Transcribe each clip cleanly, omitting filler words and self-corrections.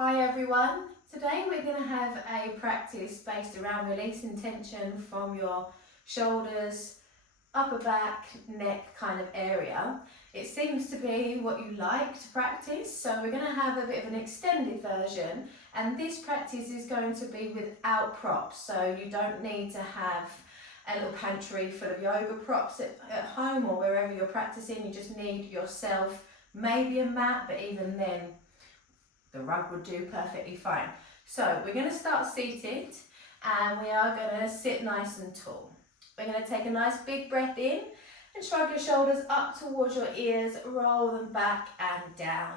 Hi everyone, today we're going to have a practice based around releasing tension from your shoulders, upper back, neck kind of area. It seems to be what you like to practice, so we're going to have a bit of an extended version, and this practice is going to be without props, so you don't need to have a little pantry full of yoga props at home or wherever you're practicing. You just need yourself, maybe a mat, but even then the rug would do perfectly fine. So we're going to start seated and we are going to sit nice and tall. We're going to take a nice big breath in and shrug your shoulders up towards your ears, roll them back and down.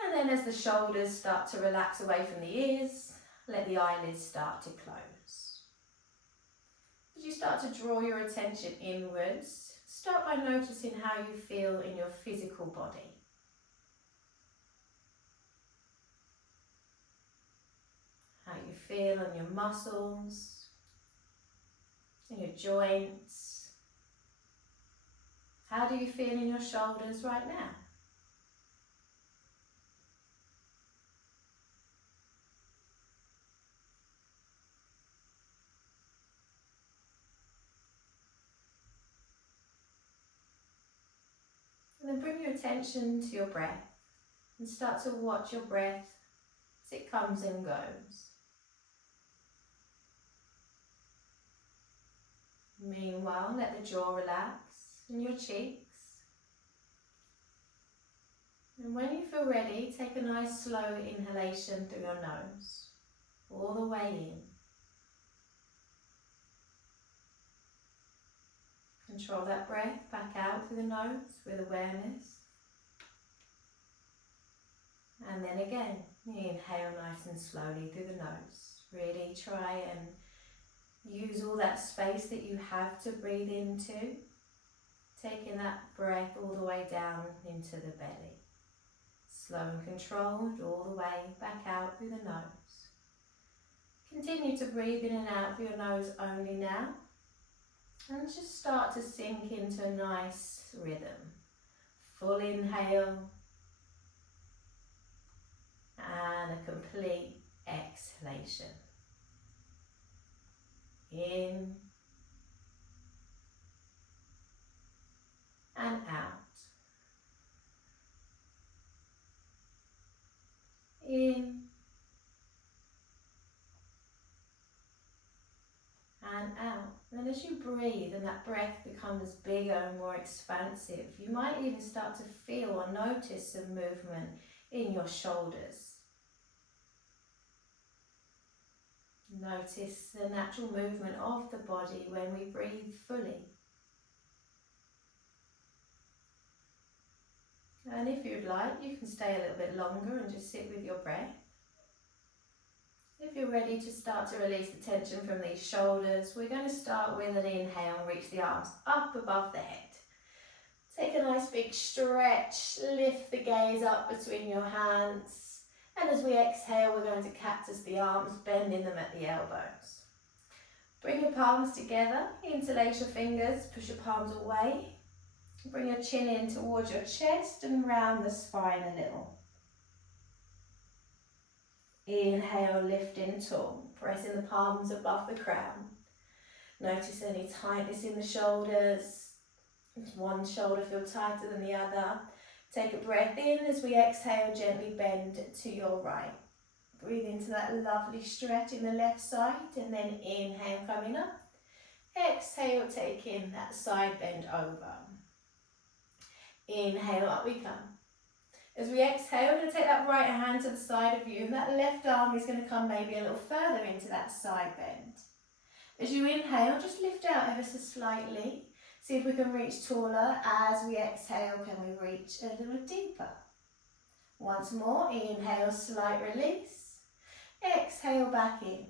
And then as the shoulders start to relax away from the ears, let the eyelids start to close. As you start to draw your attention inwards, start by noticing how you feel in your physical body. How you feel on your muscles, in your joints. How do you feel in your shoulders right now? And then bring your attention to your breath and start to watch your breath as it comes and goes. Meanwhile, let the jaw relax in your cheeks. And when you feel ready, take a nice slow inhalation through your nose, all the way in. Control that breath back out through the nose with awareness. And then again, inhale nice and slowly through the nose. Really try and use all that space that you have to breathe into, taking that breath all the way down into the belly. Slow and controlled all the way back out through the nose. Continue to breathe in and out through your nose only now, and just start to sink into a nice rhythm. Full inhale and a complete exhalation. In and out. In and out. And as you breathe and that breath becomes bigger and more expansive, you might even start to feel or notice some movement in your shoulders. Notice the natural movement of the body when we breathe fully. And if you'd like, you can stay a little bit longer and just sit with your breath. If you're ready to start to release the tension from these shoulders, we're going to start with an inhale and reach the arms up above the head. Take a nice big stretch, lift the gaze up between your hands. And as we exhale, we're going to cactus the arms, bending them at the elbows. Bring your palms together, interlace your fingers, push your palms away. Bring your chin in towards your chest and round the spine a little. Inhale, lifting tall, pressing the palms above the crown. Notice any tightness in the shoulders. Does one shoulder feel tighter than the other? Take a breath in. As we exhale, gently bend to your right. Breathe into that lovely stretch in the left side, and then inhale coming up. Exhale, taking that side bend over. Inhale, up we come. As we exhale, we're going to take that right hand to the side of you, and that left arm is going to come maybe a little further into that side bend. As you inhale, just lift out ever so slightly. See if we can reach taller. As we exhale, can we reach a little deeper? Once more, inhale, slight release. Exhale, back in.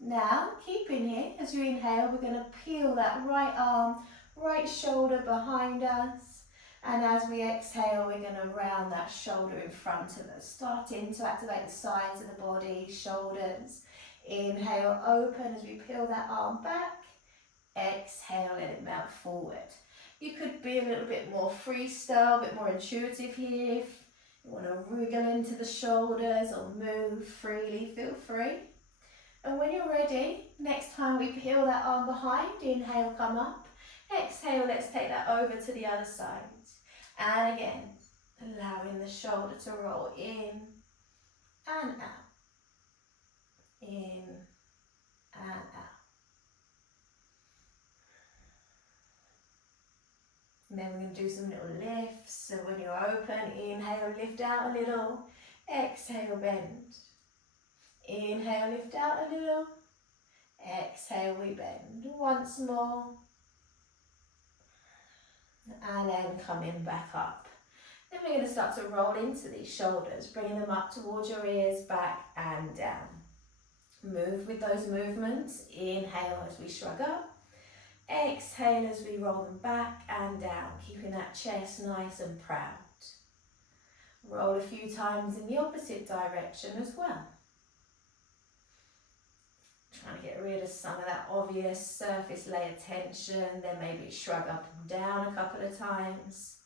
Now, keep in here. As you inhale, we're going to peel that right arm, right shoulder behind us. And as we exhale, we're going to round that shoulder in front of us, starting to activate the sides of the body, shoulders. Inhale, open as we peel that arm back. Exhale, let it melt forward. You could be a little bit more freestyle, a bit more intuitive here. You want to wriggle into the shoulders or move freely, feel free. And when you're ready, next time we peel that arm behind, inhale, come up. Exhale, let's take that over to the other side. And again, allowing the shoulder to roll in and out. In and out. And then we're going to do some little lifts. So when you're open, inhale, lift out a little. Exhale, bend. Inhale, lift out a little. Exhale, we bend. Once more. And then coming back up. Then we're going to start to roll into these shoulders, bringing them up towards your ears, back and down. Move with those movements. Inhale as we shrug up. Exhale as we roll them back and down, keeping that chest nice and proud. Roll a few times in the opposite direction as well. Trying to get rid of some of that obvious surface layer tension, then maybe shrug up and down a couple of times.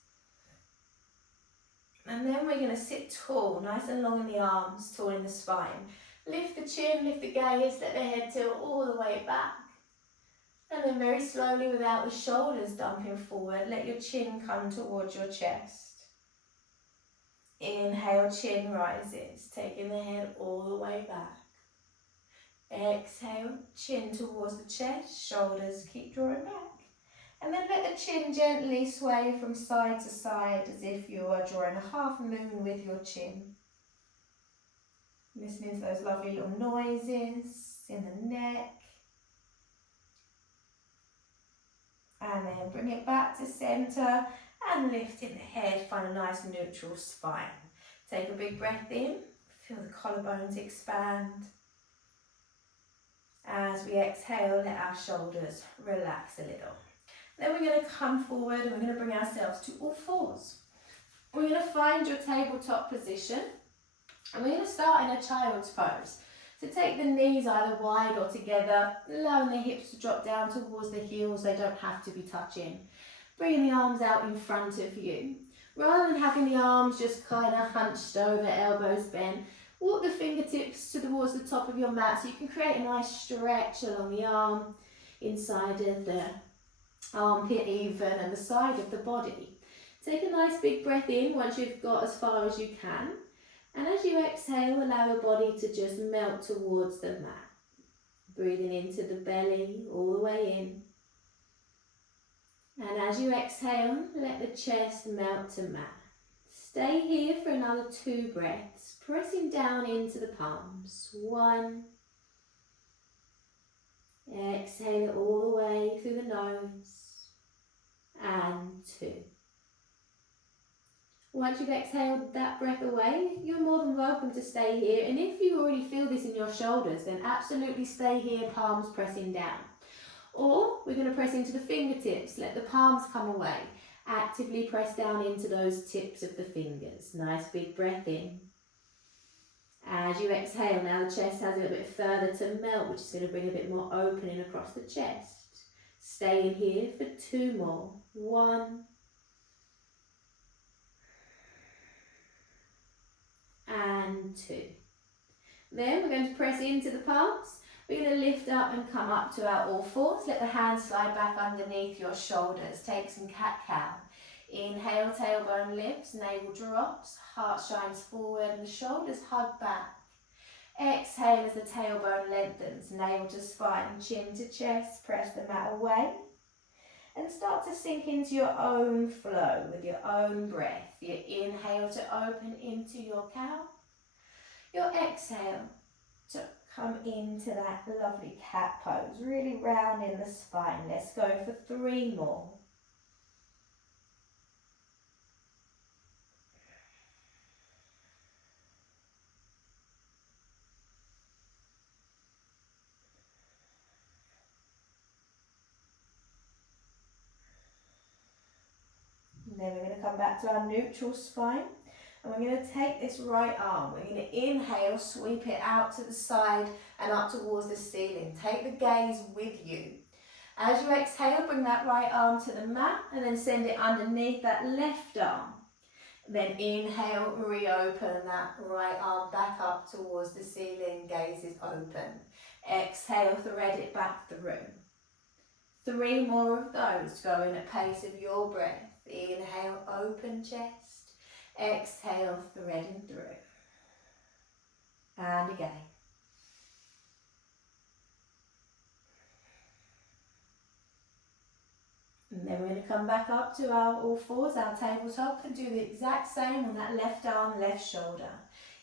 And then we're going to sit tall, nice and long in the arms, tall in the spine. Lift the chin, lift the gaze, let the head tilt all the way back. And then very slowly, without the shoulders dumping forward, let your chin come towards your chest. Inhale, chin rises, taking the head all the way back. Exhale, chin towards the chest, shoulders keep drawing back. And then let the chin gently sway from side to side as if you are drawing a half moon with your chin. Listening to those lovely little noises in the neck. And then bring it back to centre and lifting the head, find a nice neutral spine. Take a big breath in, feel the collarbones expand. As we exhale, let our shoulders relax a little. Then we're going to come forward and we're going to bring ourselves to all fours. We're going to find your tabletop position and we're going to start in a child's pose. So take the knees either wide or together, allowing the hips to drop down towards the heels, they don't have to be touching. Bringing the arms out in front of you. Rather than having the arms just kind of hunched over, elbows bent, walk the fingertips towards the top of your mat so you can create a nice stretch along the arm, inside of the armpit even, and the side of the body. Take a nice big breath in once you've got as far as you can. And as you exhale, allow your body to just melt towards the mat. Breathing into the belly, all the way in. And as you exhale, let the chest melt to mat. Stay here for another 2 breaths, pressing down into the palms. 1. Exhale it all the way through the nose. And 2. Once you've exhaled that breath away, you're more than welcome to stay here. And if you already feel this in your shoulders, then absolutely stay here, palms pressing down. Or we're going to press into the fingertips, let the palms come away. Actively press down into those tips of the fingers. Nice big breath in. As you exhale, now the chest has a little bit further to melt, which is going to bring a bit more opening across the chest. Stay in here for 2 more. 1. And 2. Then we're going to press into the palms. We're going to lift up and come up to our all fours. Let the hands slide back underneath your shoulders. Take some cat-cow. Inhale, tailbone lifts, navel drops, heart shines forward and the shoulders hug back. Exhale as the tailbone lengthens, navel to spine, chin to chest, press the mat away. And start to sink into your own flow with your own breath. Your inhale to open into your cow. Your exhale to come into that lovely cat pose, really rounding the spine. Let's go for 3 more. And then we're going to come back to our neutral spine. And we're going to take this right arm, we're going to inhale, sweep it out to the side and up towards the ceiling. Take the gaze with you. As you exhale, bring that right arm to the mat and then send it underneath that left arm. Then inhale, reopen that right arm back up towards the ceiling, gaze is open. Exhale, thread it back through. 3 more of those, going at pace of your breath. Inhale, open chest. Exhale, threading through. And again. And then we're going to come back up to our all fours, our tabletop, and do the exact same on that left arm, left shoulder.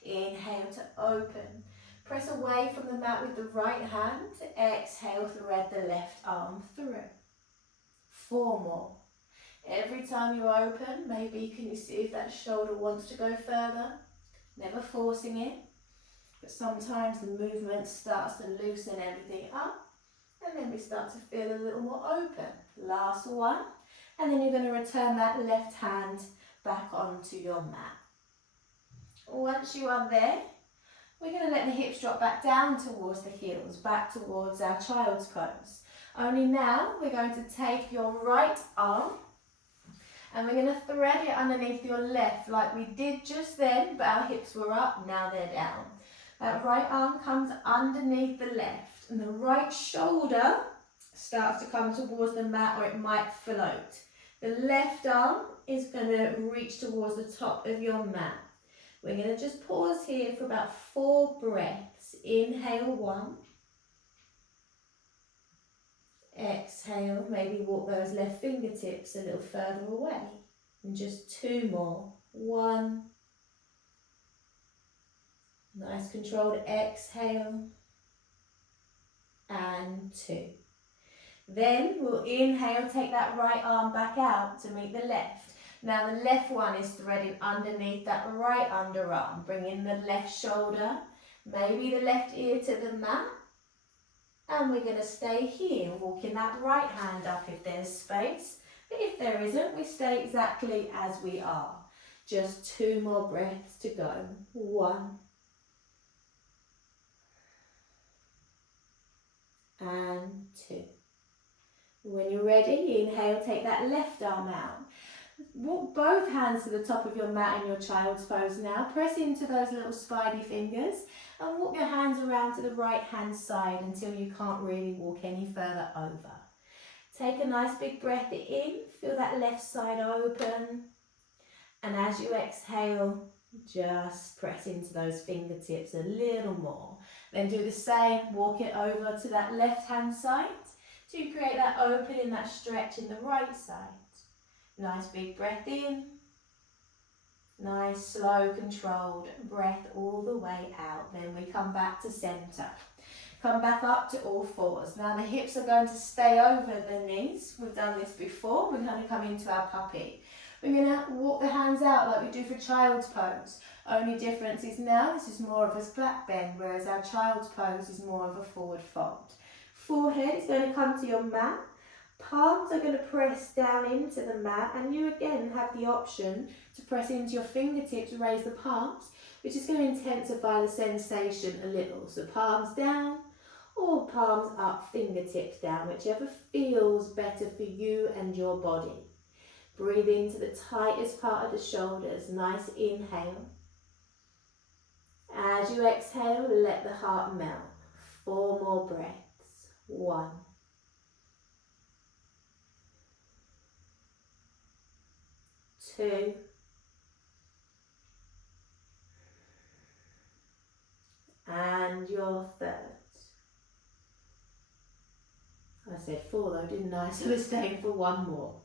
Inhale to open. Press away from the mat with the right hand. Exhale, thread the left arm through. 4 more. Every time you open, maybe can you see if that shoulder wants to go further? Never forcing it. But sometimes the movement starts to loosen everything up. And then we start to feel a little more open. Last one. And then you're going to return that left hand back onto your mat. Once you are there, we're going to let the hips drop back down towards the heels, back towards our child's pose. Only now we're going to take your right arm and we're going to thread it underneath your left like we did just then, but our hips were up, now they're down. That right arm comes underneath the left and the right shoulder starts to come towards the mat, or it might float. The left arm is going to reach towards the top of your mat. We're going to just pause here for about 4 breaths. Inhale 1. Exhale, maybe walk those left fingertips a little further away. And just 2 more. 1. Nice controlled exhale. And 2. Then we'll inhale, take that right arm back out to meet the left. Now the left one is threading underneath that right underarm. Bring in the left shoulder, maybe the left ear to the mat. And we're going to stay here, walking that right hand up if there's space. But if there isn't, we stay exactly as we are. Just 2 more breaths to go. 1. And 2. When you're ready, inhale, take that left arm out. Walk both hands to the top of your mat in your child's pose now. Press into those little spidey fingers and walk your hands around to the right hand side until you can't really walk any further over. Take a nice big breath in, feel that left side open. And as you exhale, just press into those fingertips a little more. Then do the same, walk it over to that left hand side to create that opening, that stretch in the right side. Nice big breath in. Nice slow controlled breath all the way out. Then we come back to centre. Come back up to all fours. Now the hips are going to stay over the knees. We've done this before. We're going to come into our puppy. We're going to walk the hands out like we do for child's pose. Only difference is now this is more of a flat bend, whereas our child's pose is more of a forward fold. Forehead is going to come to your mat. Palms are going to press down into the mat, and you again have the option to press into your fingertips, raise the palms, which is going to intensify the sensation a little. So palms down or palms up, fingertips down, whichever feels better for you and your body. Breathe into the tightest part of the shoulders. Nice inhale. As you exhale, let the heart melt. 4 more breaths. 1. 2. And your 3rd. I said 4 though, didn't I? So we're staying for 1 more.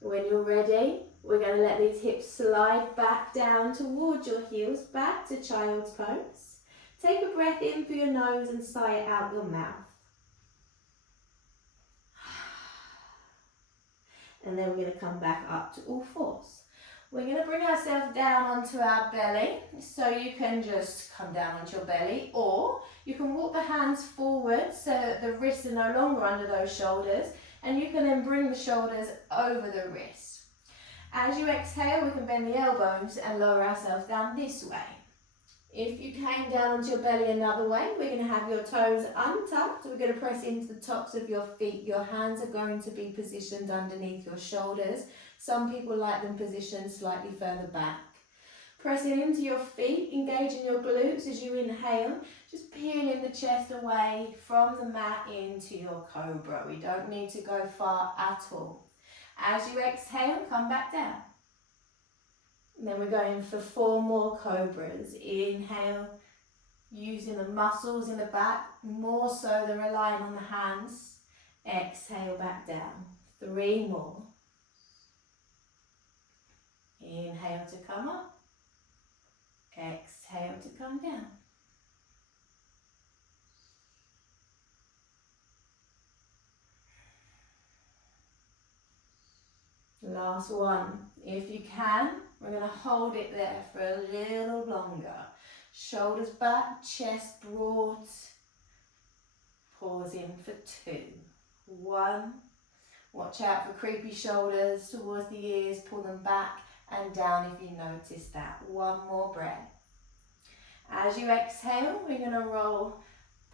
When you're ready, we're going to let these hips slide back down towards your heels, back to child's pose. Take a breath in through your nose and sigh it out your mouth. And then we're going to come back up to all fours. We're going to bring ourselves down onto our belly, so you can just come down onto your belly, or you can walk the hands forward so that the wrists are no longer under those shoulders, and you can then bring the shoulders over the wrist. As you exhale, we can bend the elbows and lower ourselves down this way. If you came down onto your belly another way, we're going to have your toes untucked. We're going to press into the tops of your feet. Your hands are going to be positioned underneath your shoulders Some people like them positioned slightly further back. Pressing into your feet, engaging your glutes as you inhale, just peeling the chest away from the mat into your cobra. We don't need to go far at all. As you exhale, come back down. And then we're going for 4 more cobras. Inhale, using the muscles in the back, more so than relying on the hands. Exhale, back down. 3 more. Inhale to come up. Exhale to come down. Last one. If you can, we're going to hold it there for a little longer. Shoulders back, chest broad. Pause in for 2. 1. Watch out for creepy shoulders towards the ears. Pull them back and down if you notice that. 1 more breath. As you exhale, we're going to roll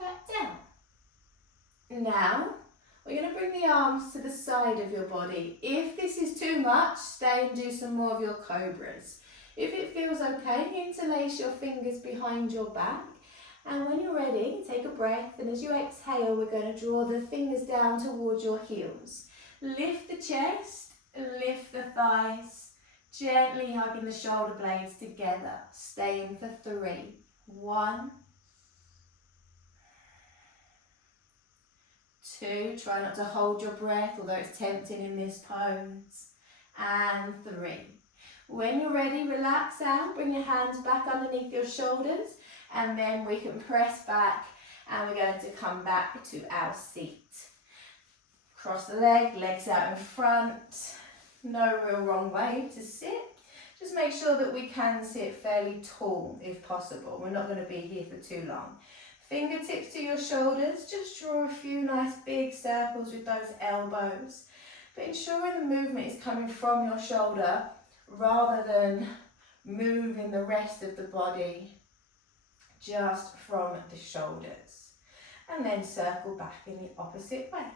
back down. Now, we're going to bring the arms to the side of your body. If this is too much, stay and do some more of your cobras. If it feels okay, interlace your fingers behind your back. And when you're ready, take a breath. And as you exhale, we're going to draw the fingers down towards your heels. Lift the chest, lift the thighs. Gently hugging the shoulder blades together. Staying for 3. 1. 2. Try not to hold your breath, although it's tempting in this pose. And 3. When you're ready, relax out. Bring your hands back underneath your shoulders. And then we can press back. And we're going to come back to our seat. Cross the legs out in front. No real wrong way to sit. Just make sure that we can sit fairly tall if possible. We're not going to be here for too long. Fingertips to your shoulders. Just draw a few nice big circles with those elbows. But ensuring the movement is coming from your shoulder rather than moving the rest of the body just from the shoulders. And then circle back in the opposite way.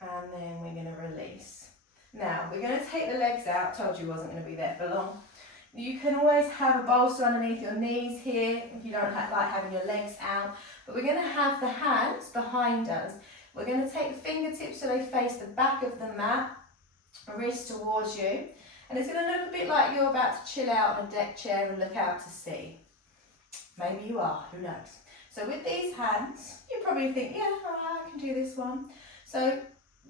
And then we're going to release. Now, we're going to take the legs out. Told you wasn't going to be there for long. You can always have a bolster underneath your knees here if you don't like having your legs out. But we're going to have the hands behind us. We're going to take the fingertips so they face the back of the mat, wrist towards you. And it's going to look a bit like you're about to chill out on a deck chair and look out to sea. Maybe you are, who knows. So with these hands, you probably think, yeah, I can do this one. So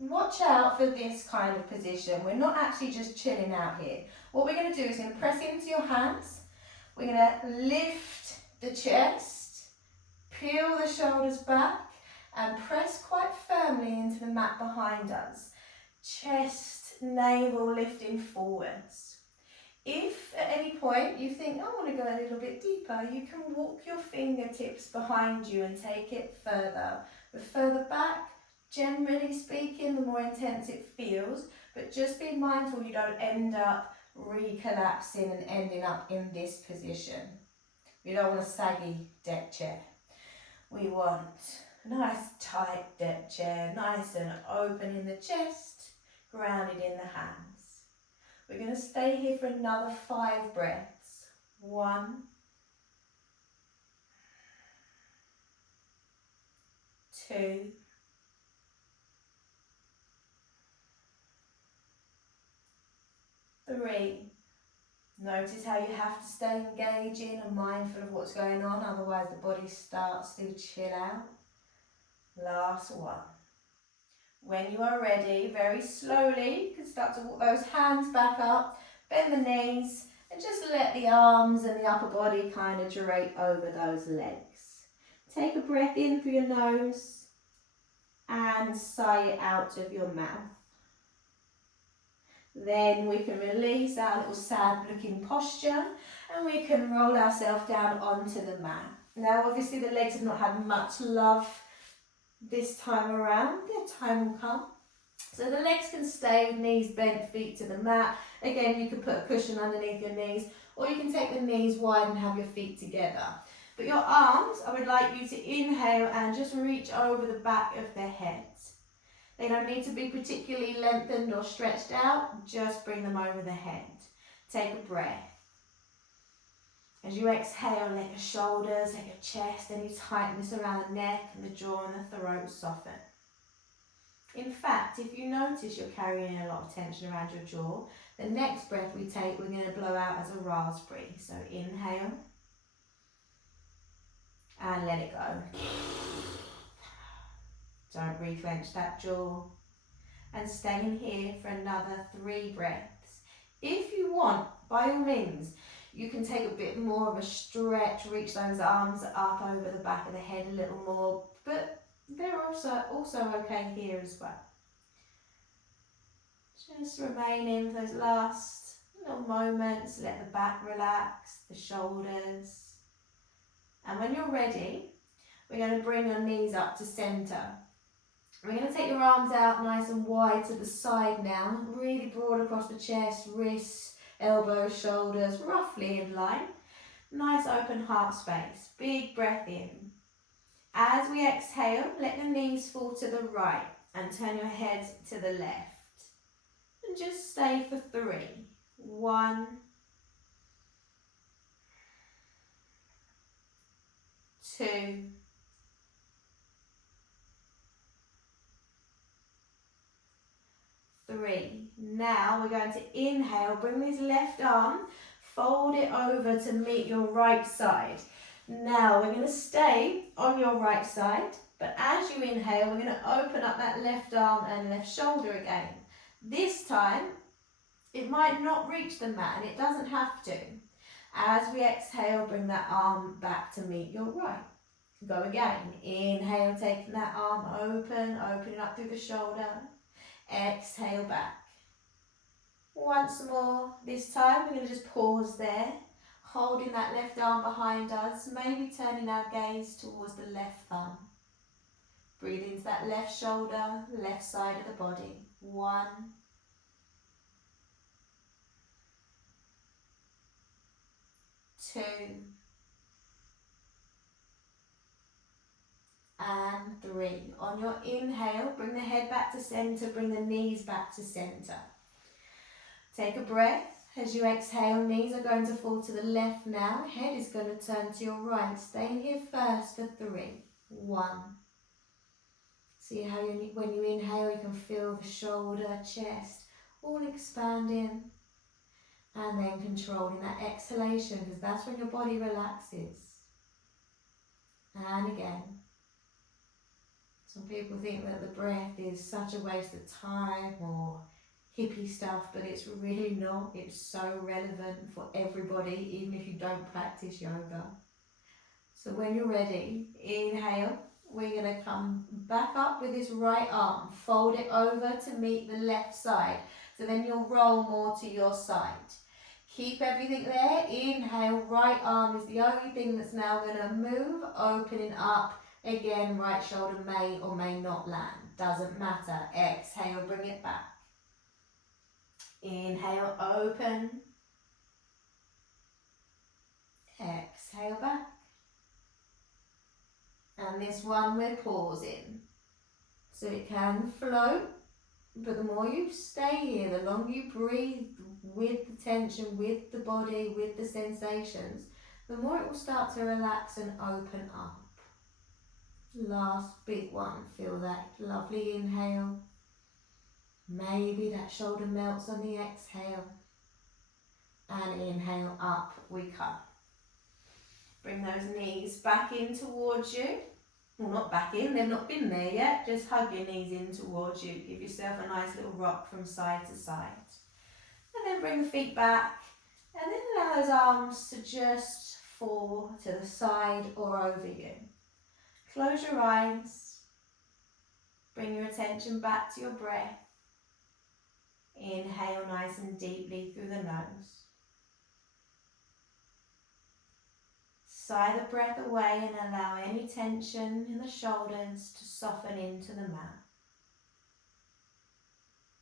watch out for this kind of position. We're not actually just chilling out here. What we're going to do is going to press into your hands. We're going to lift the chest, peel the shoulders back, and press quite firmly into the mat behind us. Chest, navel lifting forwards. If at any point you think, I want to go a little bit deeper, you can walk your fingertips behind you and take it further. The further back, generally speaking, the more intense it feels, but just be mindful you don't end up recollapsing and ending up in this position. We don't want a saggy deck chair. We want a nice tight deck chair, nice and open in the chest, grounded in the hands. We're going to stay here for another 5 breaths. 1, 2, 3. Notice how you have to stay engaging and mindful of what's going on, otherwise the body starts to chill out. Last 1. When you are ready, very slowly, you can start to walk those hands back up, bend the knees, and just let the arms and the upper body kind of drape over those legs. Take a breath in through your nose and sigh it out of your mouth. Then we can release our little sad looking posture and we can roll ourselves down onto the mat. Now obviously the legs have not had much love this time around. Their time will come. So the legs can stay with knees bent, feet to the mat. Again, you can put a cushion underneath your knees, or you can take the knees wide and have your feet together. But your arms, I would like you to inhale and just reach over the back of the head. They don't need to be particularly lengthened or stretched out, just bring them over the head. Take a breath. As you exhale, let your shoulders, let your chest, any tightness around the neck and the jaw and the throat soften. In fact, if you notice you're carrying a lot of tension around your jaw, the next breath we take, we're going to blow out as a raspberry. So inhale and let it go. Don't re-clench that jaw. And stay in here for another 3 breaths. If you want, by all means, you can take a bit more of a stretch, reach those arms up over the back of the head a little more, but they're also okay here as well. Just remain in for those last little moments, let the back relax, the shoulders. And when you're ready, we're going to bring your knees up to centre. We're going to take your arms out nice and wide to the side now, really broad across the chest, wrists, elbows, shoulders, roughly in line. Nice open heart space. Big breath in. As we exhale, let the knees fall to the right and turn your head to the left. And just stay for 3. 1, 2, 3. Now we're going to inhale, bring this left arm, fold it over to meet your right side. Now we're going to stay on your right side, but as you inhale, we're going to open up that left arm and left shoulder again. This time, it might not reach the mat, and it doesn't have to. As we exhale, bring that arm back to meet your right. Go again. Inhale, taking that arm opening up through the shoulder. Exhale back. Once more. This time, we're going to just pause there, holding that left arm behind us, maybe turning our gaze towards the left thumb. Breathe into that left shoulder, left side of the body. 1, 2, and 3. On your inhale, bring the head back to centre, bring the knees back to centre. Take a breath. As you exhale, knees are going to fall to the left now. Head is going to turn to your right. Stay in here first for 3. 1. See how when you inhale, you can feel the shoulder, chest, all expanding. And then controlling that exhalation, because that's when your body relaxes. And again. Some people think that the breath is such a waste of time or hippie stuff, but it's really not. It's so relevant for everybody, even if you don't practice yoga. So when you're ready, inhale. We're going to come back up with this right arm. Fold it over to meet the left side. So then you'll roll more to your side. Keep everything there. Inhale, right arm is the only thing that's now going to move, opening up. Again, right shoulder may or may not land. Doesn't matter. Exhale, bring it back. Inhale, open. Exhale back. And this one we're pausing. So it can float, but the more you stay here, the longer you breathe with the tension, with the body, with the sensations, the more it will start to relax and open up. Last big one, feel that lovely inhale. Maybe that shoulder melts on the exhale. And inhale, up we come. Bring those knees back in towards you. Well, not back in, they've not been there yet. Just hug your knees in towards you. Give yourself a nice little rock from side to side. And then bring the feet back. And then allow those arms to just fall to the side or over you. Close your eyes. Bring your attention back to your breath. Inhale nice and deeply through the nose. Sigh the breath away and allow any tension in the shoulders to soften into the mat.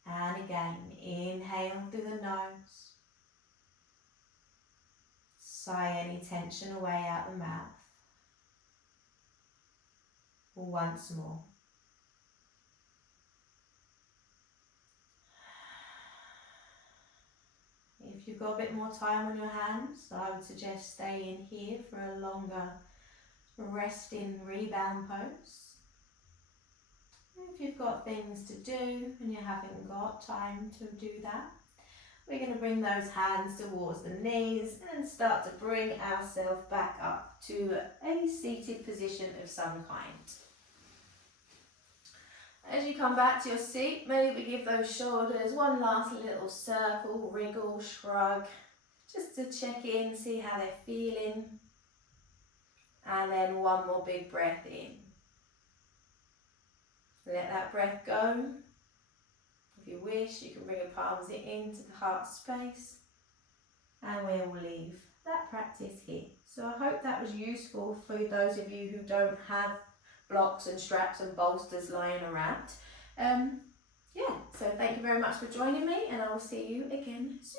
And again, inhale through the nose. Sigh any tension away out the mouth. once more. If you've got a bit more time on your hands, I would suggest staying here for a longer resting rebound pose. If you've got things to do and you haven't got time to do that, we're going to bring those hands towards the knees and start to bring ourselves back up to a seated position of some kind. As you come back to your seat, maybe give those shoulders one last little circle, wriggle, shrug, just to check in, see how they're feeling. And then one more big breath in. Let that breath go. If you wish, you can bring your palms into the heart space. And we will leave that practice here. So I hope that was useful for those of you who don't have blocks and straps and bolsters lying around. So thank you very much for joining me, and I will see you again soon.